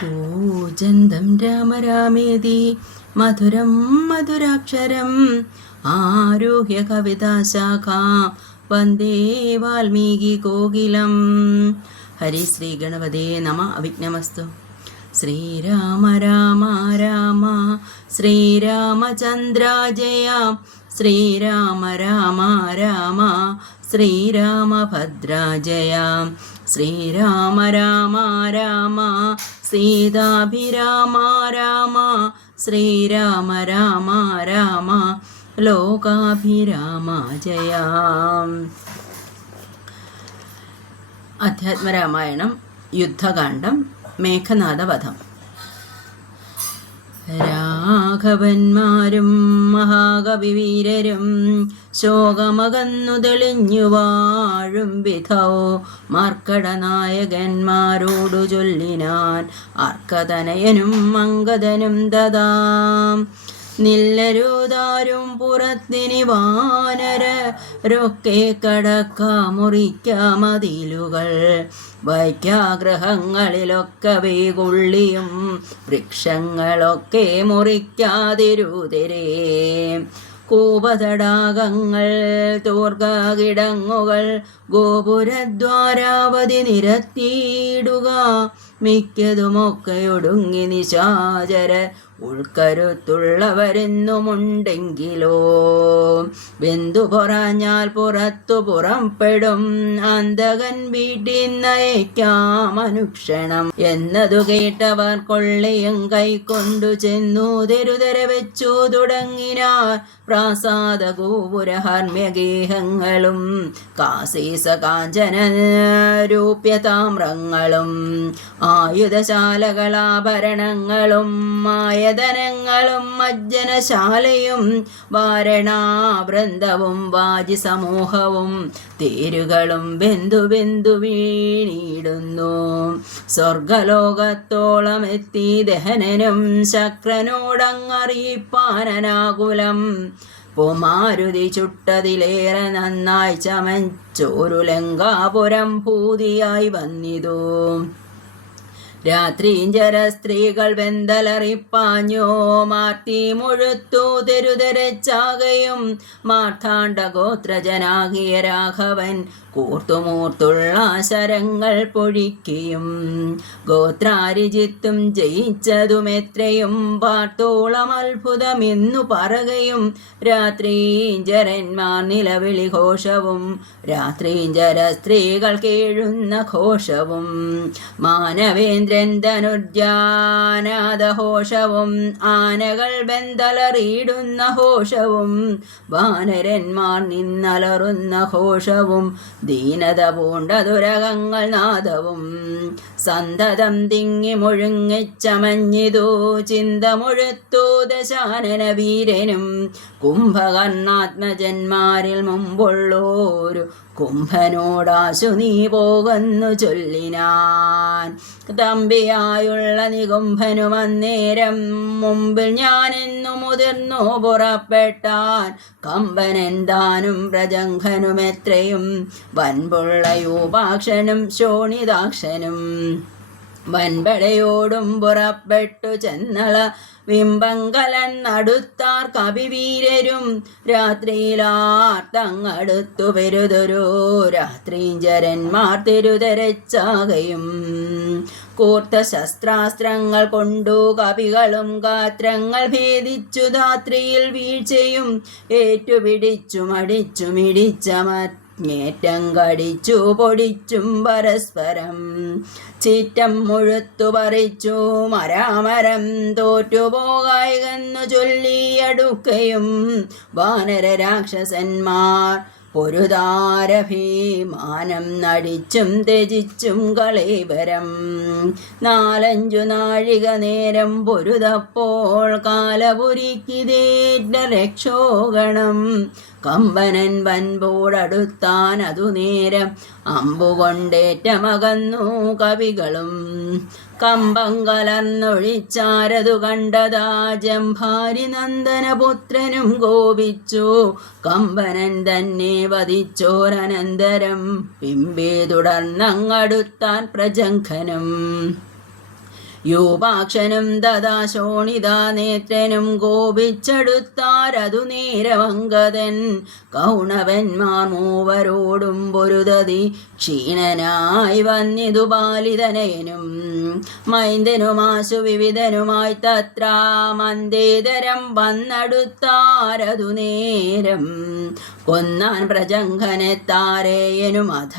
കൂജന്തം രാമ രാമേതി മധുരം മധുരാക്ഷരം ആരുഹ്യ കവിതാശാഖാ വന്ദേ വാൽമീകി കോകിലം. ഹരിശ്രീ ഗണപതേ നമ. അവിഘ്നമസ്തു. ശ്രീരാമ രാമ രാമ ശ്രീരാമചന്ദ്ര ജയ ശ്രീരാമ രാമ രാമ ശ്രീരാമഭദ്ര ജയ ശ്രീരാമ രാമ രാമ സീതാഭിരാമ രാമ ശ്രീരാമ രാമ രാമ ലോകാഭിരാമ ജയ. അധ്യാത്മരാമായണം യുദ്ധകാന്ഡം മേഘനാദവധം. രാഘവന്മാരും മഹാകവിവീരരും ശോകമകന്നു തെളിഞ്ഞു വാഴും വിധോ മാർക്കടനായകന്മാരോടു ചൊല്ലിനാൻ അർക്കതനയനും അങ്കദനും ദദാം. നില്ലരുതാരും പുറത്തിനി വാനരരൊക്കെ കടക്കാമുറിക്കാമതിലുകൾ വൈക്കാഗ്രഹങ്ങളിലൊക്കെ കൊള്ളിയും വൃക്ഷങ്ങളൊക്കെ മുറിക്കാതിരുതിരേ. കൂപതടാകങ്ങൾ തോർക്കിടങ്ങുകൾ ഗോപുരദ്വാരാവധി നിരത്തിയിടുക മിക്കതുമൊക്കെയൊടുങ്ങി നിശാചര ഉൾക്കരുത്തുള്ളവരെന്നുമുണ്ടെങ്കിലോ വെന്തു പൊറഞ്ഞാൽ പുറത്തു പുറപ്പെടും അന്തകൻ വീട്ടിന്നയക്കാമനുക്ഷണം എന്നതു കേട്ടവർ കൊള്ളയും കൈക്കൊണ്ടു ചെന്നു തെരുതെര വെച്ചു തുടങ്ങിനാർ പ്രാസാദ ഗോപുരഹർമ്മ്യഗേഹങ്ങളും കാസീസ കാഞ്ചന രൂപ്യതാമ്രങ്ങളും ആയുധശാലകളാഭരണങ്ങളും മായധനങ്ങളും മജ്ജനശാലയും വാരണാവൃന്ദവും വാജിസമൂഹവും തേരുകളും ബന്ധു ബന്ധു വീണിടുന്നു. സ്വർഗലോകത്തോളം എത്തി ദഹനനും ശക്രനോടങ്ങറിയിപ്പാനനാകുലം മാരുതി ചുട്ടതിലേറെ നന്നായി ചമച്ചോരു ലങ്കാപുരം ഭൂതിയായി വന്നിതു. രാത്രിഞ്ചര സ്ത്രീകൾ വെന്തലറിപ്പാഞ്ഞോ മാർത്തി മുഴുത്തു തെരുതെരച്ചാകയും മാർത്താണ്ഡ ഗോത്രജനാകിയ രാഘവൻ കൂർത്തുമൂർത്തുള്ള ശരങ്ങൾ പൊഴിക്കുകയും ഗോത്രാരിജിത്തും ജയിച്ചതുമെത്രയും പാർത്തോളം അത്ഭുതമെന്നു പറയുകയും രാത്രിഞ്ചരന്മാർ നിലവിളി ഘോഷവും രാത്രിഞ്ചര സ്ത്രീകൾ കേഴുന്ന ഘോഷവും മാനവേന്ദ്രൻ ധനുർജാനാദഘോഷവും ആനകൾ ബെന്തലറിയിടുന്ന ഘോഷവും വാനരന്മാർ നിന്നലറുന്ന ഘോഷവും ദീനത പൂണ്ടതുരകങ്ങൾ നാദവും സന്തതം തിങ്ങി മുഴുങ്ങിച്ചമഞ്ഞിതു ചിന്തമുഴുത്തു ദശാനന വീരനും കുംഭകർണാത്മജന്മാരിൽ മുമ്പുള്ളോരു കുംഭനോടാശു നീ പോകുന്നു ചൊല്ലിനാൻ. തമ്പിയായുള്ള നികുംഭനും അന്നേരം മുമ്പിൽ ഞാനെന്നു മുതിർന്നു പുറപ്പെട്ടാൻ കമ്പനെന്താനും പ്രജംഘനുമെത്രയും വൻപുള്ള യൂപാക്ഷനും ശോണിതാക്ഷനും വൻപടയോടും പുറപ്പെട്ടു ചെന്നള വിംബങ്കലന്നടുത്താർ കവിവീരരും രാത്രിയിലാർത്തങ്ങടുത്തു പെരുതൊരു രാത്രിഞ്ചരന്മാർ തെരുതെരച്ചാകയും കൂർത്ത ശസ്ത്രാസ്ത്രങ്ങൾ കൊണ്ടു കവികളും ഗാത്രങ്ങൾ ഭേദിച്ചു ധാത്രിയിൽ വീഴ്ചയും ഏറ്റുപിടിച്ചു മടിച്ചുമിടിച്ചമേറ്റം കടിച്ചു പൊടിച്ചും പരസ്പരം ചീറ്റം മുഴുത്തു പറിച്ചു മരാമരം തോറ്റുപോകായികെന്നു ചൊല്ലിയടുക്കയും വാനര രാക്ഷസന്മാർ പൊരുതാരഭീമാനം നടിച്ചും ത്യജിച്ചും കളേബരം. 4-5 നാഴിക നേരം പൊരുതപ്പോൾ കാലപുരിക്കിതേറ്റ രക്ഷോഗണം കമ്പനൻ വൻപോടടുത്താൻ അതു നേരം അമ്പുകൊണ്ടേറ്റമകന്നു കവികളും കമ്പം കലർന്നൊഴിച്ചാരതു കണ്ടതാ ജംഭാരി നന്ദനപുത്രനും കോപിച്ചു കമ്പനൻ തന്നെ വധിച്ചോരനന്തരം പിമ്പേ തുടർന്നങ്ങടുത്താൻ പ്രജംഘനം. യൂപാക്ഷനും തഥാ ശോണിതാനേത്രനും കോപിച്ചെടുത്താരതു നേരമംഗതൻ കൗണവന്മാർ മൂവരോടും പൊരുതതി ക്ഷീണനായി വന്നിതു ബാലിതനയനും മൈന്ദനുമാശു വിവിധനുമായി തത്ര മന്ദേതരം വന്നടുത്താരതു നേരം കൊന്നാൻ പ്രജംഘനെ താരേയനുമഥ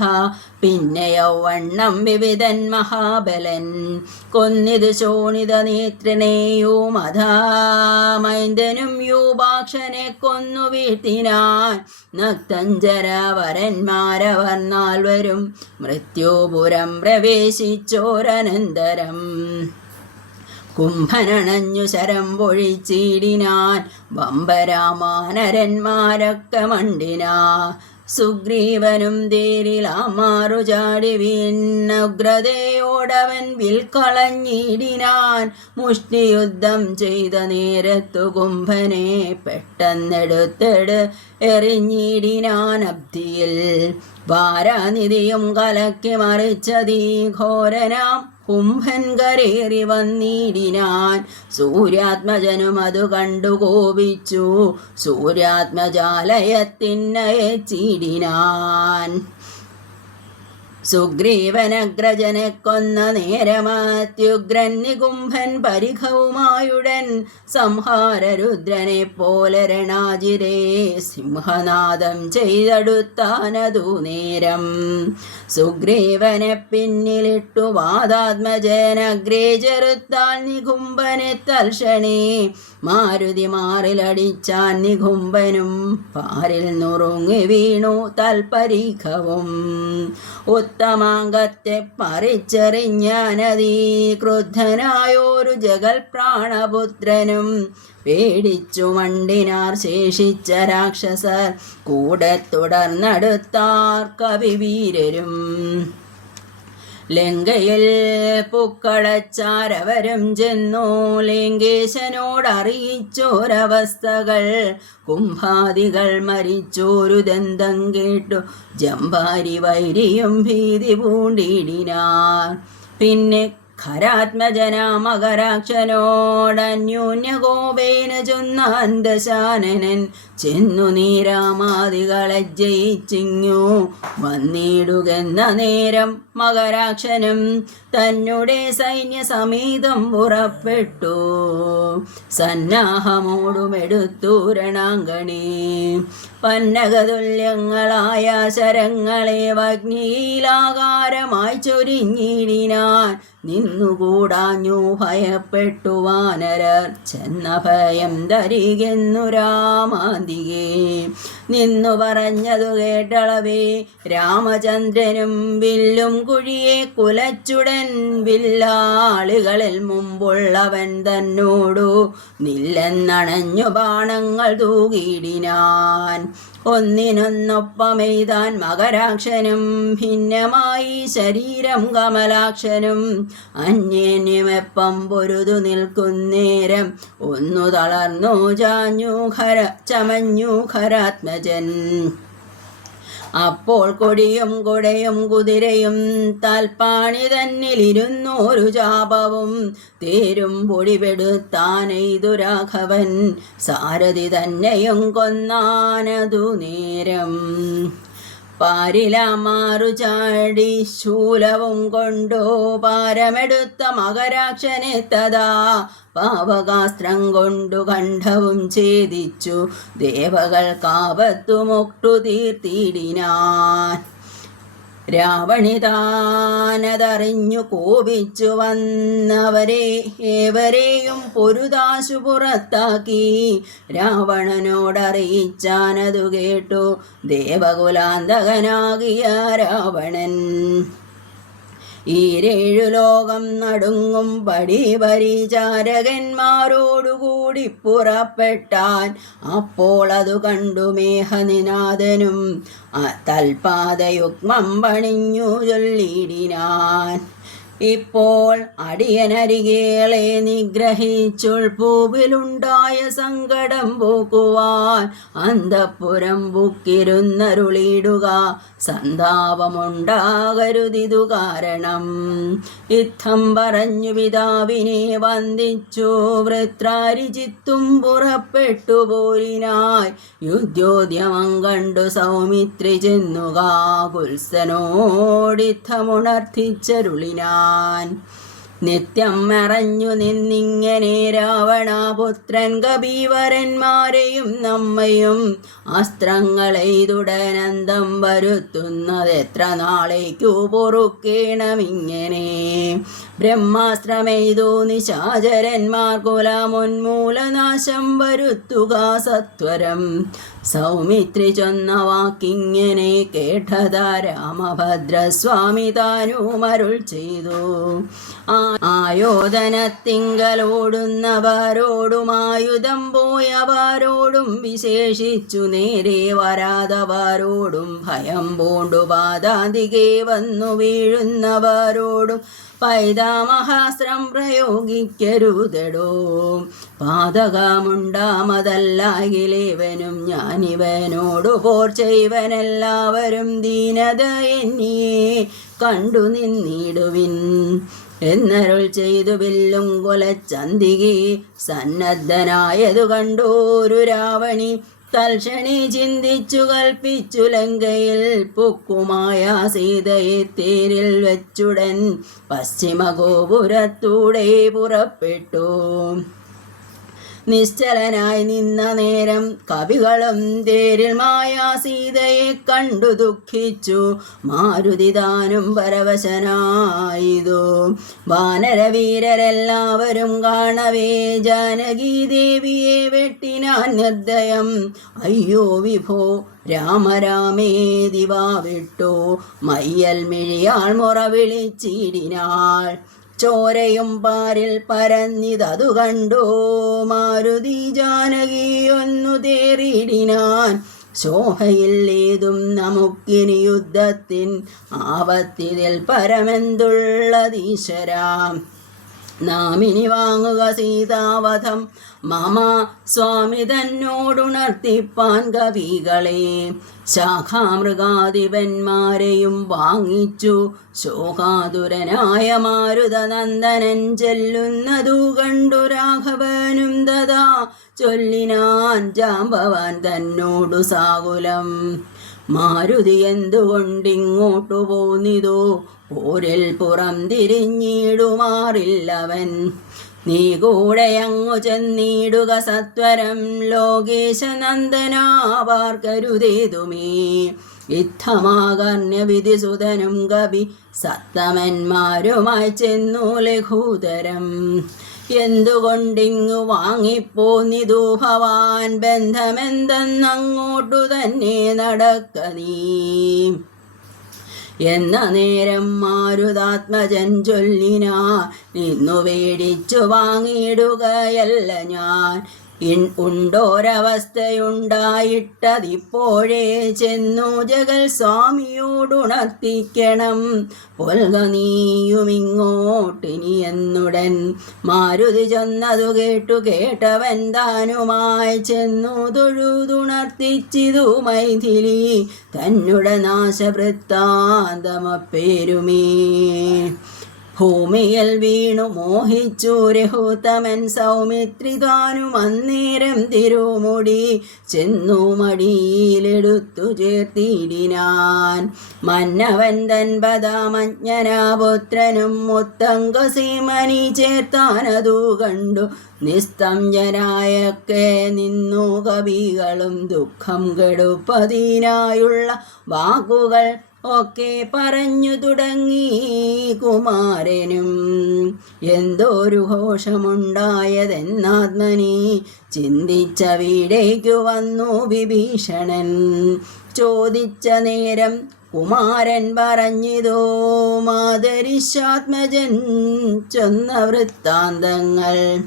പിന്നെ യൗവണ്ണം വിവിധൻ മഹാബലൻ കൊന്നിതു ശോണിത നേത്രനെയുമഥ മൈന്ദനും യൂപാക്ഷനെ കൊന്നു വീഴ്ത്തിനാൻ നക്തഞ്ചരവരന്മാരവർ നാൽവരും മൃത്യുപുരം പ്രവേശിച്ചോരനന്തരം കുംഭനണഞ്ഞു ശരം പൊഴിച്ചിടിനാൻ വമ്പരാമാനരന്മാരൊക്കെ മണ്ടിനാ സുഗ്രീവനും തേരിലാമാറു ചാടി വീണുഗ്രതയോടവൻ വിൽക്കളഞ്ഞിടിനാൻ മുഷ്ടിയുദ്ധം ചെയ്ത നേരത്തു കുംഭനെ പെട്ടെന്നെടുത്തെട് എറിഞ്ഞിടിനാൻ അബ്ധിയിൽ വാരാനിധിയും കലക്കി മറിച്ചതീ ഘോരനാം കുംഭൻ കരേറി വന്നിടിനാൻ സൂര്യാത്മജനും അതു കണ്ടു കോപിച്ചു സൂര്യാത്മജാലയത്തിനയച്ചിടിനാൻ സുഗ്രീവനഗ്രജനെ കൊന്ന നേരമത്യുഗ്രൻ നികുംഭൻ പരിഘവുമായുടൻ സംഹാരരുദ്രനെ പോലെ രണാജിരേ സിംഹനാദം ചെയ്തെടുത്താനതു നേരം സുഗ്രീവനെ പിന്നിലിട്ടു വാദാത്മജനഗ്രേ ചെറുത്താൽ നികുംഭനെ തൽക്ഷണേ മാരുതി മാറിലടിച്ചാൻ നികുംഭനും പാരിൽ നുറുങ്ങി വീണു തൽപരിഘവും ഉത്തമാംഗത്തെ പറിച്ചെറിഞ്ഞാനതീ ക്രുദ്ധനായോരു ജഗൽ പ്രാണപുത്രനും പേടിച്ചു മണ്ടിനാർ ശേഷിച്ച രാക്ഷസർ കൂടെ തുടർന്നടുത്താർ കവിവീരരും ലങ്കയിൽ പുക്കളച്ചാരവരും ചെന്നു ലങ്കേശനോടറിയിച്ചോരവസ്ഥകൾ കുംഭാദികൾ മരിച്ചോരു ദന്തം കേട്ടു ജംഭാരി വൈരിയും ഭീതി പൂണ്ടിടിനാർ പിന്നെ ഖരാത്മജനാമകരാക്ഷനോടന്യൂന്യകോപേന ചൊന്നാൻ ദശാനനൻ ചെന്നു നീരാമാദികളെ ജയിച്ചിങ്ങു വന്നിടുകെന്ന നേരം മകരാക്ഷനും തന്നെ സൈന്യസമേതം പുറപ്പെട്ടു സന്നാഹമോടുമെടുത്തു രണാങ്കണി പന്നകതുല്യങ്ങളായ ശരങ്ങളെ വഗ്നിയിലാകാരമായി ചൊരിഞ്ഞിടിനാൻ നിന്നുകൂടാഞ്ഞു ഭയപ്പെട്ടു വാനരർ ചെന്ന ഭയം ധരികെന്നു രാമാന്തികേ നിന്നു പറഞ്ഞതു കേട്ടളവേ രാമചന്ദ്രനും വില്ലും കുഴിയെ കുലച്ചുടൻ വില്ലാളികളിൽ മുമ്പുള്ളവൻ തന്നോടു നില്ലെന്നണഞ്ഞു ബാണങ്ങൾ തൂകിടിനാൻ ഒന്നിനൊന്നൊപ്പമെയ്താൻ മകരാക്ഷനും ഭിന്നമായി ശരീരം കമലാക്ഷനും അന്യോന്യമെപ്പം പൊരുതു നിൽക്കുന്നേരം ഒന്നു തളർന്നു ചമഞ്ഞു ഖരാത്മജൻ അപ്പോൾ കൊടിയും കൊടയും കുതിരയും താൽപ്പാണി തന്നിലിരുന്നോരു ചാപവും തേരും പൊടിപെടുത്താനെയ്തു രാഘവൻ സാരഥി തന്നെയും കൊന്നാനതു നേരം പാരിലാമാറു ചാടി ശൂലവും കൊണ്ടോ പാരമെടുത്ത മകരാക്ഷനെ തഥാ പാവകാസ്ത്രം കൊണ്ടു കണ്ഠവും ഛേദിച്ചു ദേവകൾ കാവത്തുമൊട്ടു തീർത്തിടിനാൻ രാവണിതാനതറിഞ്ഞു കോപിച്ചു വന്നവരെ ഏവരെയും പൊരുതാശു പുറത്താക്കി രാവണനോടറിയിച്ചാനതു കേട്ടു ദേവകുലാന്തകനാകിയ രാവണൻ ഈരേഴു ലോകം നടുങ്ങും പടിപരിചാരകന്മാരോടുകൂടി പുറപ്പെട്ടാൻ അപ്പോൾ അതു കണ്ടു മേഘനിനാഥനും തൽപാദയുഗ്മം പണിഞ്ഞു ചൊല്ലിടിനാൻ ഇപ്പോൾ അടിയനരികേളെ നിഗ്രഹിച്ചുൾപൂവിലുണ്ടായ സങ്കടം പോക്കുവാൻ അന്തഃപുരം ബുക്കിരുന്നരുളിയിടുക സന്താപമുണ്ടാകരുതിതു കാരണം ഇത്തം പറഞ്ഞു പിതാവിനെ വന്ദിച്ചു വൃത്രാരിചിത്തും പുറപ്പെട്ടു പോരിനായി. യുദ്ധോദ്യമം കണ്ടു സൗമിത്രി ചെന്നു കാകുത്സനോടിത്തമുണർത്തിച്ചരുളിനാൻ. നിത്യം മറഞ്ഞു നിന്നിങ്ങനെ രാവണപുത്രൻ കപീവരന്മാരെയും നമ്മയും അസ്ത്രങ്ങളെയ്തുടനന്തം വരുത്തുന്നതെത്ര നാളേക്കു പൊറുക്കേണമിങ്ങനെ. ബ്രഹ്മാസ്ത്രമെയ്തു നിശാചരന്മാർ കുലമുന്മൂലനാശം വരുത്തുക സത്വരം. സൗമിത്രി ചൊന്ന വാക്കിങ്ങനെ കേട്ടതാ രാമഭദ്രസ്വാമി താനുമരുൾ ചെയ്തു. ആയോധനത്തിങ്കലോടുന്നവരോടുമായുധം പോയവരോടും വിശേഷിച്ചു നേരെ വരാതവരോടും ഭയം പൂണ്ടു പാദാന്തികെ വന്നു വീഴുന്നവരോടും പൈതാമഹാസ്ത്രം പ്രയോഗിക്കരുതടോ. പാതകമുണ്ടാമതല്ലാകിലേവനും ഞാനിവനോടു പോർ ചെയ്വനെല്ലാവരും ദീനത എന്നിയെ കണ്ടു നിന്നിടുവിൻ എന്നരുൾ ചെയ്തു. വില്ലും കുലച്ചന്തികെ സന്നദ്ധനായതു കണ്ടോരു രാവണി തൽക്ഷണി ചിന്തിച്ചു കൽപ്പിച്ചു ലങ്കയിൽ പൊക്കുമായ സീതയെ തേരിൽ വെച്ചുടൻ പശ്ചിമഗോപുരത്തൂടെ പുറപ്പെട്ടു. നിശ്ചലനായി നിന്ന നേരം കവികളും തേരിൽ മായാ സീതയെ കണ്ടു ദുഃഖിച്ചു. മാരുതിദാനും പരവശനായിതു. വാനരവീരരെല്ലാവരും കാണവേ ജാനകീ ദേവിയെ വെട്ടിനാൻ നിർദ്ദയം. അയ്യോ വിഭോ രാമരാമേതിവാ വിട്ടു മയ്യൽ മിഴിയാൾ മുറ വിളിച്ചിടിനാൾ. ചോരയും പാരിൽ പരന്നിതതു കണ്ടോ മാരുതി ജാനകിയൊന്നു തേറിയിടിനാൻ. ശോഭയില്ലേതും നമുക്കിനി യുദ്ധത്തിൻ ആപത്തിതിൽ പരമെന്തുള്ളതീശ്വരാം. നാം ഇനി വാങ്ങുക സീതാവധം മമ സ്വാമി തന്നോടുണർത്തിപ്പാൻ കവികളെ. ശാഖാമൃഗാധിപന്മാരെയും വാങ്ങിച്ചു ശോകാതുരനായ മാരുതനന്ദനൻ ചെല്ലുന്നതു കണ്ടു രാഘവനും ദദാ ചൊല്ലിനാൻ ജാമ്പവാൻ തന്നോടു സാകുലം. മാരുതി എന്തുകൊണ്ടിങ്ങോട്ടു പോന്നിതോ പോരിൽ പുറം തിരിഞ്ഞിടുമാറില്ലവൻ. നീ കൂടെയങ്ങു ചെന്നിടുക സത്വരം ലോകേശനന്ദനാവാർക്കരുതേതുമേ. ഇത്തമാകർണ്യവിധിസുതനും കവി സത്തമന്മാരുമായി ചെന്നു ലഘൂതരം. എന്തുകൊണ്ടിങ്ങു വാങ്ങിപ്പോന്നിതു ഭവാൻ ബന്ധമെന്തെന്നങ്ങോട്ടു തന്നെ നടക്ക നീ എന്ന നേരം മാരുതാത്മജൻ ചൊല്ലിനാ. നിന്നു വേടിച്ചു വാങ്ങിയിടുകയല്ല ഞാൻ. ഉണ്ടോരവസ്ഥയുണ്ടായിട്ടതിപ്പോഴേ ചെന്നു ജഗൽ സ്വാമിയോടുണർത്തിക്കണം. പൊൽക നീയുമിങ്ങോട്ടിനി എന്നുടൻ മാരുതി ചെന്നതു കേട്ടവൻ താനുമായി ചെന്നു തൊഴുതുണർത്തിച്ചിതു മൈഥിലി തന്നുടെ നാശവൃത്താന്തമപ്പേരുമേ. ഭൂമിയിൽ വീണു മോഹിച്ചു രഘുത്തമൻ സൗമിത്രി താനും അന്നേരം തിരുമുടി ചെന്നു മടിയിലെടുത്തു ചേർത്തിടിനാൻ. മന്നവൻ തൻ പദമജ്ഞനാപുത്രനും മുത്തങ്കസീമനി ചേർത്താനതു കണ്ടു നിസ്തംജനായൊക്കെ നിന്നു കവികളും ദുഃഖം കെടുപ്പതിനായുള്ള വാക്കുകൾ ഒക്കെ പറഞ്ഞു തുടങ്ങി. കുമാരനും എന്തോരു ഘോഷമുണ്ടായതെന്നാത്മനി ചിന്തിച്ച വീടേക്കു വന്നു വിഭീഷണൻ. ചോദിച്ച നേരം കുമാരൻ പറഞ്ഞിതോ മാതരിശാത്മജൻ ചൊന്ന വൃത്താന്തങ്ങൾ.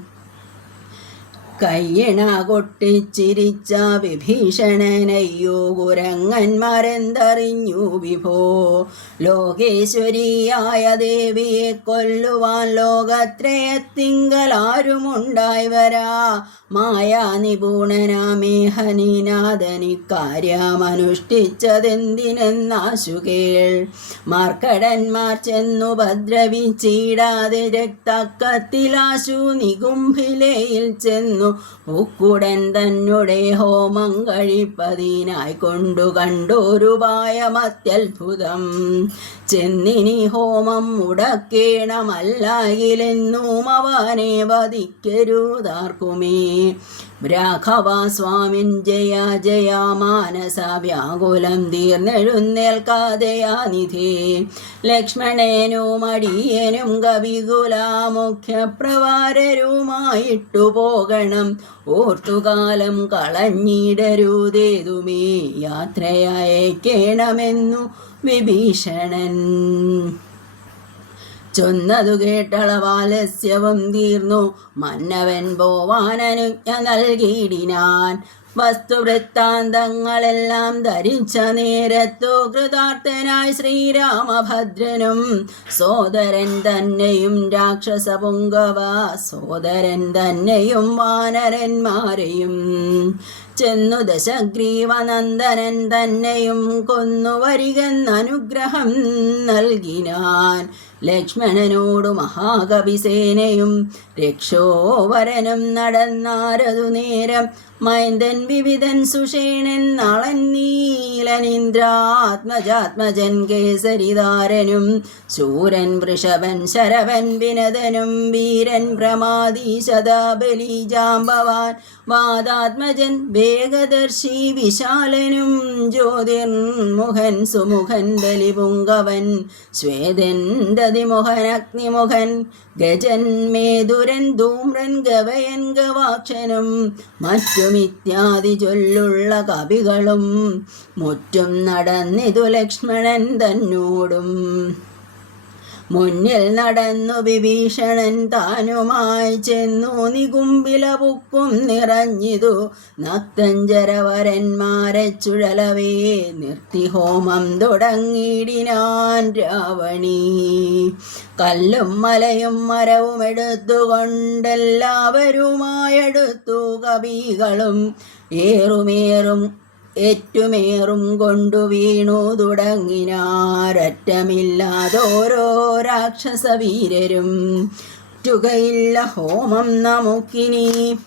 കയ്യണ കൊട്ടിച്ചിരിച്ച വിഭീഷണനയ്യോ കുരങ്ങന്മാരെന്തറിഞ്ഞു വിഭോ. ലോകേശ്വരിയായ ദേവിയെ കൊല്ലുവാൻ ലോകത്രയത്തിങ്കലാരുമുണ്ടായി വരാ. മായാ നിപുണനാമേഹനീനാഥനിക്കാര്യമനുഷ്ഠിച്ചതെന്തിനെന്നാശു കേൾ. മാർക്കടന്മാർ ചെന്നുപദ്രവിച്ചിടാതെ രക്തക്കത്തിലാശു നികുംഭിലയിൽ ചെന്നു ഉക്കുടൻ തന്നെ ഹോമം കഴിപ്പതിനായി കൊണ്ടു കണ്ടോരുപായമത്യത്ഭുതം. ചെന്നിനി ഹോമം മുടക്കേണമല്ലായിലെന്നും അവനെ വധിക്കരുതാർക്കുമേ. രാഘവ സ്വാമിൻ ജയ ജയ മാനസ വ്യാകുലം തീർന്നെഴുന്നേൽക്കാതെയാ നിധേ. ലക്ഷ്മണനും അടിയനും കവികുല മുഖ്യപ്രവാരരുമായിട്ടു പോകണം. ഓർത്തുകാലം കളഞ്ഞിടരുതേതുമേ യാത്രയയക്കേണമെന്നു വിഭീഷണൻ. ചൊന്നതു കേട്ടളവാലസ്യവും തീർന്നു മന്നവൻ പോവാനനുജ്ഞ നൽകിയിടിനാൻ. വസ്തുവൃത്താന്തങ്ങളെല്ലാം ധരിച്ച നേരത്തു കൃതാർത്ഥനായി ശ്രീരാമഭദ്രനും സോദരൻ തന്നെയും രാക്ഷസപുങ്കവ സോദരൻ തന്നെയും വാനരന്മാരെയും ചെന്നു ദശഗ്രീവനന്ദനൻ തന്നെയും കൊന്നുവരികെന്നനുഗ്രഹം നൽകിനാൻ. ലക്ഷ്മണനോടു മഹാകവിസേനയും രക്ഷോവരനും നടന്നാരതു നേരം. മൈന്ദൻ വിവിധൻ സുഷേണൻ നളൻ നീലനിന്ദ്രാത്മജാത്മജൻ കേസരിധാരനും ശൂരൻ വൃഷഭൻ ശരവൻ വിനതനും വീരൻ പ്രമാദീശതാബലി ജാംബവാൻ വാദാത്മജൻ വേഗദർശി വിശാലനും ജ്യോതിർമുഖൻ സുമുഖൻ ബലിപുങ്കവൻ ശ്വേതൻ ദതിമുഖൻ അഗ്നിമുഖൻ ഗജൻ മേതുരൻ ധൂമ്രൻ ഗവയൻ ഗവാക്ഷനും മറ്റുമിത്യാദി ചൊല്ലുള്ള കവികളും മുറ്റും നടന്നിതു ലക്ഷ്മണൻ തന്നോടും. മുന്നിൽ നടന്നു വിഭീഷണൻ താനുമായി ചെന്നു നികുംബില പുക്കും നിറഞ്ഞിതു നക്തഞ്ചരവരന്മാരെ ചുഴലവേ നിർത്തി ഹോമം തുടങ്ങിയിടിനാൻ രാവണി. കല്ലും മലയും മരവും എടുത്തുകൊണ്ടെല്ലാവരുമായെടുത്തു കവികളും ഏറ്റുമേറും കൊണ്ടു വീണു തുടങ്ങിനാരറ്റമില്ലാതോരോ രാക്ഷസവീരരും. റ്റുകയില്ല ഹോമം നമുക്കിനി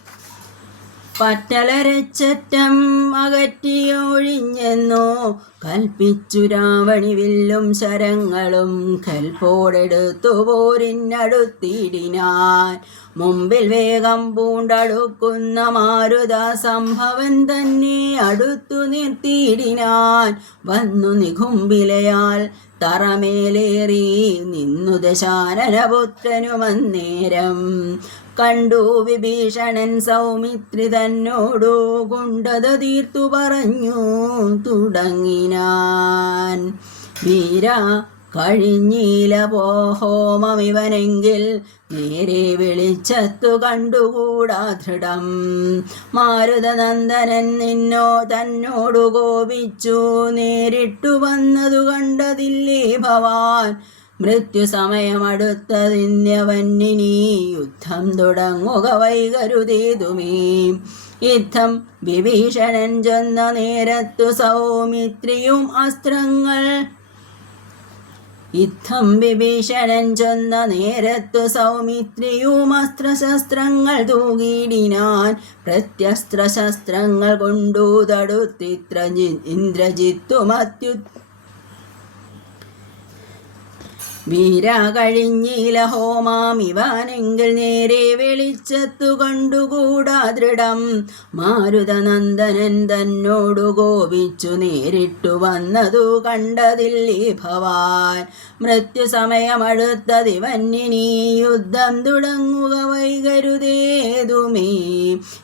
പറ്റലരച്ചറ്റം അകറ്റിയൊഴിഞ്ഞെന്നു കൽപ്പിച്ചു രാവണി വില്ലും ശരങ്ങളും കൽപ്പോടെടുത്തു പോരിനടുത്തിടിനാൻ. മുമ്പിൽ വേഗം പൂണ്ടടുക്കുന്ന മാരുത സംഭവൻ തന്നെ അടുത്തു നിർത്തിയിടിനാൻ. വന്നു നികുംബിലയാൽ തറമേലേറി നിന്നു ദശാനനപുത്രനുമന്നേരം. കണ്ടു വിഭീഷണൻ സൗമിത്രി തന്നോടു കുണ്ടത തീർത്തു പറഞ്ഞു തുടങ്ങിനാൻ. വീര കഴിഞ്ഞീല ഹോമമിവനെങ്കിൽ നേരെ വെളിച്ചത്തു കണ്ടുകൂടാ ദൃഢം. മാരുതനന്ദനൻ തന്നോടു കോപിച്ചു നേരിട്ടു വന്നതു കണ്ടതില്ലേ ഭവാൻ. മൃത്യുസമയമടുത്തതിന്യവന്നിനി യുദ്ധം തുടങ്ങുക വൈകരുതേതുമേ. യുദ്ധം വിഭീഷണൻ ചൊന്ന നേരത്തു സൗമിത്രിയും അസ്ത്രശസ്ത്രങ്ങൾ തൂകിടിനാൻ. പ്രത്യസ്ത്രശസ്ത്രങ്ങൾ കൊണ്ടു തടുത്തിത്ര വീര കഴിഞ്ഞില ഹോമാമിവാനെങ്കിൽ നേരെ വെളിച്ചത്തു കണ്ടുകൂടാ ദൃഢം. മാരുതനന്ദനൻ തന്നോടു കോപിച്ചു നേരിട്ടു വന്നതു കണ്ടതില്ലേ ഭവാൻ. മൃത്യുസമയമടുത്തതിവന്നിനി യുദ്ധം തുടങ്ങുക വൈകരുതേതുമേ.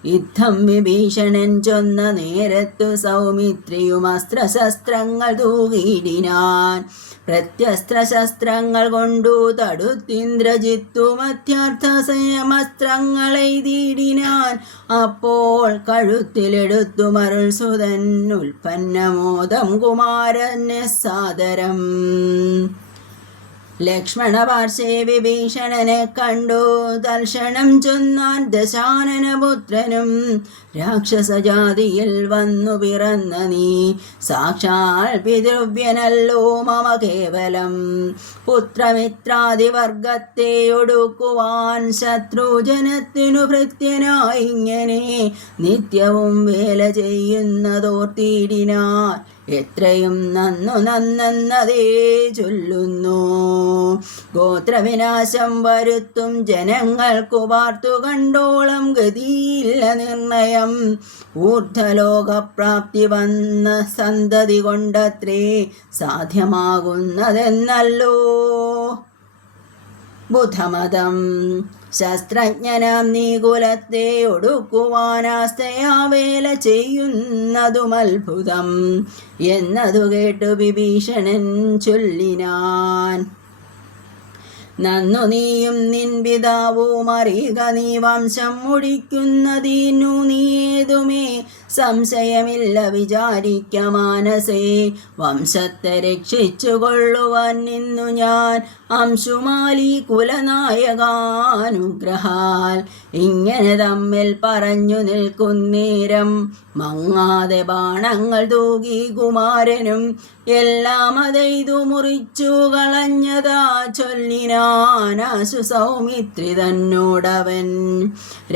യുദ്ധം വിഭീഷണൻ ചൊന്ന നേരത്തു സൗമിത്രിയും അസ്ത്രശസ്ത്രങ്ങൾ തൂകിടിനാൻ. പ്രത്യസ്ത്രശസ്ത്രങ്ങൾ കൊണ്ടു തടുത്തിന്ദ്രജിത്തു മധ്യാർത്ഥ സംയമസ്ത്രങ്ങളെയ്തിടിനാൻ. അപ്പോൾ കഴുത്തിലെടുത്തു മരുൾ സുതൻ ഉൽപ്പന്നമോദം കുമാരനെ സാദരം. ലക്ഷ്മണ പാർശ്വേ വിഭീഷണനെ കണ്ടു തൽക്ഷണം ചൊന്നാൻ ദശാനനപുത്രനും, രാക്ഷസജാതിയിൽ വന്നു പിറന്ന നീ സാക്ഷാൽ പിതൃവ്യനല്ലോ മമ കേവലം. പുത്രമിത്രാദിവർഗത്തെ ഒടുക്കുവാൻ ശത്രുജനത്തിനു ഭൃത്യനായിങ്ങനെ നിത്യവും വേല ചെയ്യുന്നതോർത്തിടിനാൻ. എത്രയും നന്നെന്നതേ ചൊല്ലുന്നു. ഗോത്രവിനാശം വരുത്തും ജനങ്ങൾക്കു വാർത്തു കണ്ടോളം ഗതിയില്ല നിർണയം. ഊർധ്വലോകപ്രാപ്തി വന്ന സന്തതി കൊണ്ടത്രേ സാധ്യമാകുന്നതെന്നല്ലോ ബുധമതം. ശസ്ത്രജ്ഞനാം നീ കുലത്തെ ഒടുക്കുവാനാസ്തയാ വേല ചെയ്യുന്നതുമത്ഭുതം എന്നതു കേട്ടു വിഭീഷണൻ ചൊല്ലിനാൻ. നന്നു നീയും നിൻ പിതാവും അറിയുക, നീ വംശം മുടിക്കുന്നതിനു നീതുമേ സംശയമില്ല വിചാരിക്ക മാനസേ. വംശത്തെ രക്ഷിച്ചു കൊള്ളുവാൻ നിന്നു ഞാൻ അംശുമാലി കുലനായകാനുഗ്രഹാൽ. ഇങ്ങനെ തമ്മിൽ പറഞ്ഞു നിൽക്കുന്നേരം മങ്ങാതെ ബാണങ്ങൾ തൂകി കുമാരനും എല്ലാം അതെയ്തു മുറിച്ചു കളഞ്ഞതാ ചൊല്ലിനാനാശു സൗമിത്രി തന്നോടവൻ.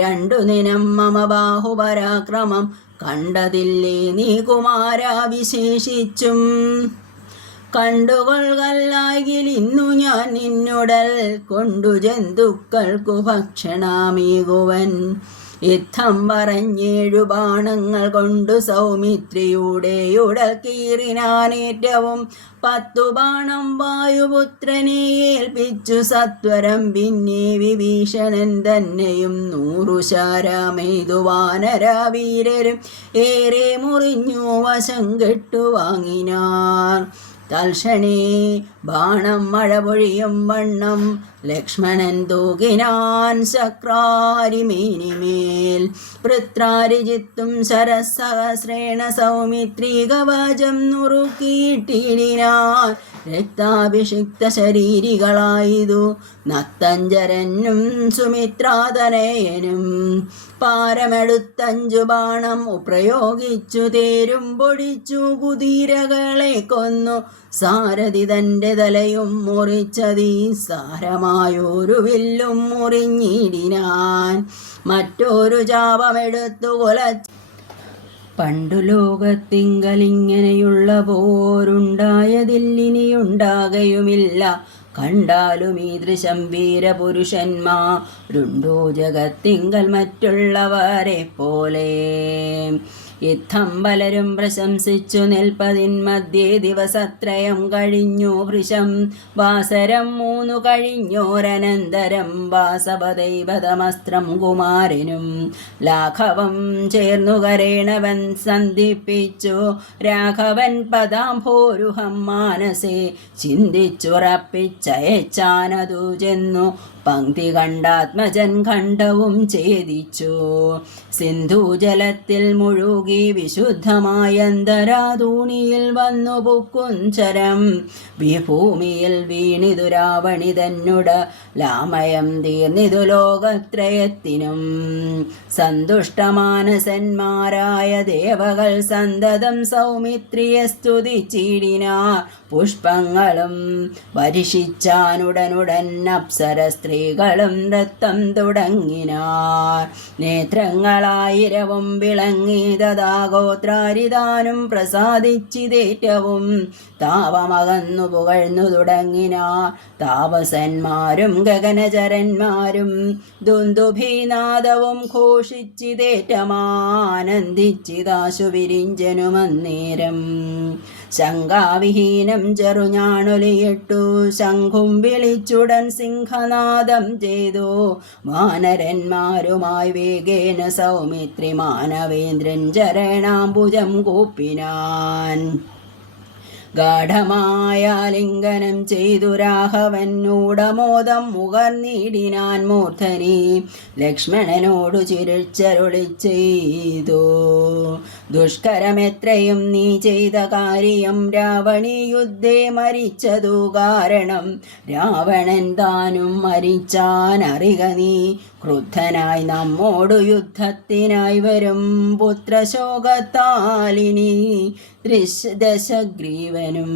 രണ്ടു ദിനം മമ ബാഹുപരാക്രമം കണ്ടതില്ലേ നീ കുമാരാ വിശേഷിച്ചും. കണ്ടുകൊള്ളുകല്ലായിൽ ഇന്നു ഞാൻ നിന്നുടൽ കൊണ്ടു ജന്തുക്കൾക്കു ഭക്ഷണമീകുവൻ. യുദ്ധം പറഞ്ഞേഴു ബാണങ്ങൾ കൊണ്ടു സൗമിത്രിയുടെ ഉടൽ കീറിനാനേറ്റവും 10 ബാണം വായുപുത്രനെ ഏൽപ്പിച്ചു സത്വരം. പിന്നെ വിഭീഷണൻ തന്നെയും 100 ശാരാമെയ്തു വാനരവീരരും ഏറെ മുറിഞ്ഞു വശം കെട്ടു വാങ്ങിനാർ. തൽക്ഷണേ ബാണം മഴ പൊഴിയും വണ്ണം ലക്ഷ്മണൻ തൂകിനാൻ ശക്രാരിമേനിമേൽ. വൃത്രാരിജിത്തും ശരസഹസ്രേണ സൗമിത്രി കവചം നുറുക്കിയിട്ടിടിനാൻ. രക്താഭിഷിക്ത ശരീരികളായതു നക്തഞ്ചരനും സുമിത്രാതനയനും. പാരമെടുത്തഞ്ചു ബാണം പ്രയോഗിച്ചു തേരും പൊടിച്ചു കുതിരകളെ കൊന്നു. സാരഥി തൻ്റെ തലയും മുറിച്ചതീ സാരമായൊരു വില്ലും മുറിഞ്ഞിടിനാൻ. മറ്റൊരു ചാപമെടുത്തു കൊലച്ചു. പണ്ടു ലോകത്തിങ്കലിങ്ങനെയുള്ള പോരുണ്ടായതില്ലിനിയുണ്ടാകയുമില്ല. കണ്ടാലും ഈദൃശം വീരപുരുഷന്മാരുണ്ടോ ജഗത്തിങ്കൽ മറ്റുള്ളവരെ പോലെ. യുദ്ധം പലരും പ്രശംസിച്ചു നിൽപ്പതിൻ മധ്യേ ദിവസത്രയം കഴിഞ്ഞു വൃഷം. വാസരം 3 കഴിഞ്ഞോരനന്തരം വാസവദൈവതമസ്ത്രം കുമാരനും ലാഘവം ചേർന്നു കരേണവൻ സന്ധിപ്പിച്ചു. രാഘവൻ പദാംഭോരുഹം മാനസേ ചിന്തിച്ചുറപ്പിച്ചയച്ചാനതു ചെന്നു. പങ്ക്തി കണ്ടാത്മജൻ ഖണ്ഡവും ഛേദിച്ചു. സിന്ധുജലത്തിൽ മുഴുകി വിശുദ്ധമായ അന്തരാതൂണിയിൽ വന്നു പൊക്കുംചരം. വിഭൂമിയിൽ വീണിതു രാവണി തന്നുട ലാമയം തീർന്നിതു ലോകത്രയത്തിനും. സന്തുഷ്ടമാനസന്മാരായ ദേവകൾ സന്തതം സൗമിത്രിയെ സ്തുതിച്ചിടിനാർ. പുഷ്പങ്ങളും വർഷിച്ചാനുടനുടൻ അപ്സര സ്ത്രീകളും നൃത്തം തുടങ്ങിനാർ. നേത്രങ്ങളായിരവും വിളങ്ങി തഥാഗോത്രാരിതാനും പ്രസാദിച്ചിതേറ്റവും. താപമകന്നു പുകഴ്ന്നു തുടങ്ങിനാർ താപസന്മാരും ഗഗനചരന്മാരും. ദുന്ദുഭീനാദവും ഘോഷിച്ചിതേറ്റമാനന്ദിച്ചിതാശു വിരിഞ്ചനുമന്നേരം. ശങ്കാവിഹീനം ചെറുഞാണൊലിയിട്ടു ശംഖും വിളിച്ചുടൻ സിംഹനാദം ചെയ്തു. വാനരന്മാരുമായി വേഗേന സൗമിത്രി മാനവേന്ദ്രൻ ചരണാംബുജം കൂപ്പിനാൻ. ഗാഠമായ ലിംഗനം ചെയ്തു രാഘവനോടമോദം മുകർന്നിടിനാൻ മൂർധനി. ലക്ഷ്മണനോടു ചിരിച്ചരുളി ചെയ്തു, ദുഷ്കരമെത്രയും നീ ചെയ്ത കാര്യം. രാവണി യുദ്ധേ മരിച്ചതു കാരണം. രാവണൻ താനും മരിച്ചാനറിക നീ. ക്രുദ്ധനായി നമ്മോടു യുദ്ധത്തിനായി വരും പുത്രശോകത്താലിനി ദശഗ്രീവനും.